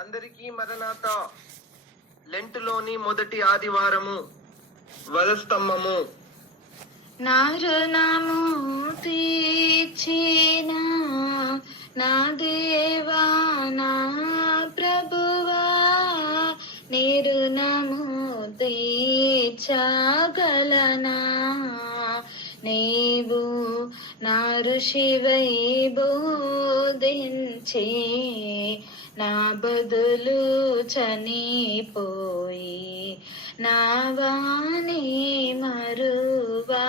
అందరికీ మరణాత. లెంటులోని మొదటి ఆదివారము, వధస్తంభము. నా రుణము తీర్చిన నా దేవా నా ప్రభువా, నీ రుణము తీర్చగలనా? నీవు నా ఋషివై బోధించే నా బదులు చనిపోయి నా వాణి మరువగలనా?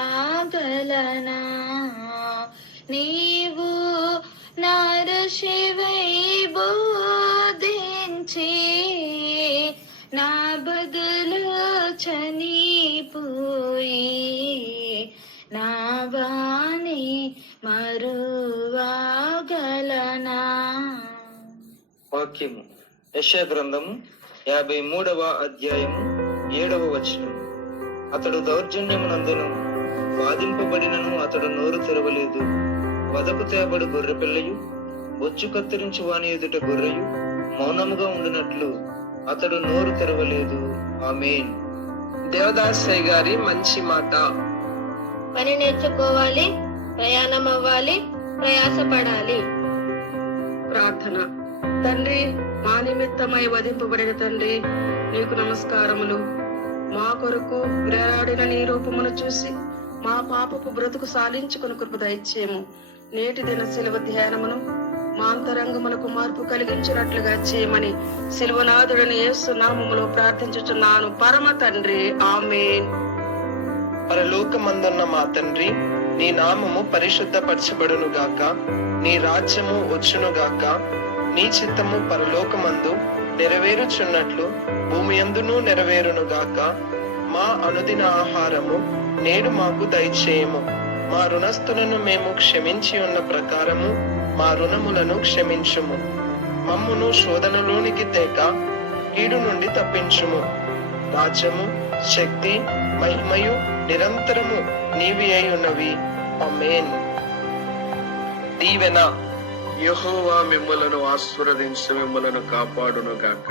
నీవు నా ఋషివై బోధించి నా బదులు చనిపోయి నా వాణి మరువగలనా? వాక్యము యెషయా గ్రంథము 53వ అధ్యాయము 7వ వచనం. అతడు దౌర్జన్యమునందును బాధింపబడినను అతడు నోరు తెరవలేదు. వదకు తేబడి గొర్రె పిల్లయు బొచ్చు కత్తిరించి వాని ఎదుట గొర్రెయు మౌనముగా ఉండినట్లు అతడు నోరు తెరవలేదు. ఆమేన్. దేవదాసయ్య గారి మంచి మాట. పని నేర్చుకోవాలి, ప్రయాణం అవ్వాలి, ప్రయాసపడాలి. ప్రార్థన. తండ్రి, మా నిమిత్తమై వధింపబడిన తండ్రి, నీకు నమస్కారములు. మా కొరకు వేలాడిన నీ రూపమును చూసి మా పాపపు బ్రతుకు సాలించుకుని కృప దయచేయము. నేటి దిన శిలువ ధ్యానమును మా అంతరంగములకు మార్పు కలిగించినట్లుగా చేయమని శిలువనాథుడిని యేసు నామములో ప్రార్థించుచున్నాను పరమ తండ్రి. ఆమేన్. పరలోకమందున్న మా తండ్రి, నీ నామము పరిశుద్ధపరచబడును గాక. నీ రాజ్యము వచ్చునుగాక. నీ చిత్తము పరలోకమందు నెరవేరుచున్నట్లు భూమి యందును నెరవేరునుగాక. మా అనుదిన ఆహారము నేడు మాకు దయచేయము. మా రుణస్థులను మేము క్షమించి ఉన్న ప్రకారము మా రుణములను క్షమించుము. మమ్మును శోధనలోనికి తేక కీడు నుండి తప్పించుము. రాజ్యము, శక్తి, మహిమయు నిరంతరము నీవి అయి ఉన్నవి. ఆమేన్. దీవెన. యెహోవా మిమ్మలను ఆశీర్వదించి మిమ్మలను కాపాడును గాక.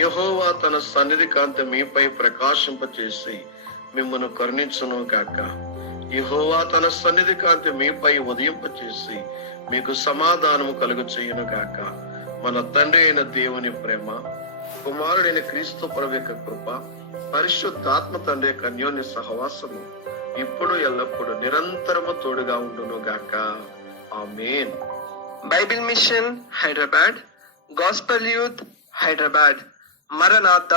యెహోవా తన సన్నిధి కాంతి మీపై ప్రకాశింపచేసి మిమ్మను కరుణించును గాక. యెహోవా తన సన్నిధి కాంతి మీపై ఉదయింపచేసి మీకు సమాధానము కలుగు చేయును గాక. మన తండ్రి అయిన దేవుని ప్రేమ, కుమారుడైన క్రీస్తు ప్రభు యొక్క కృప, పరిశుద్ధాత్మ తండ్రి యొక్క అన్యోన్య సహవాసము ఇప్పుడు ఎల్లప్పుడు నిరంతరము తోడుగా ఉండును గాక. Amen. Bible mission Hyderabad, gospel youth Hyderabad. మరణాత.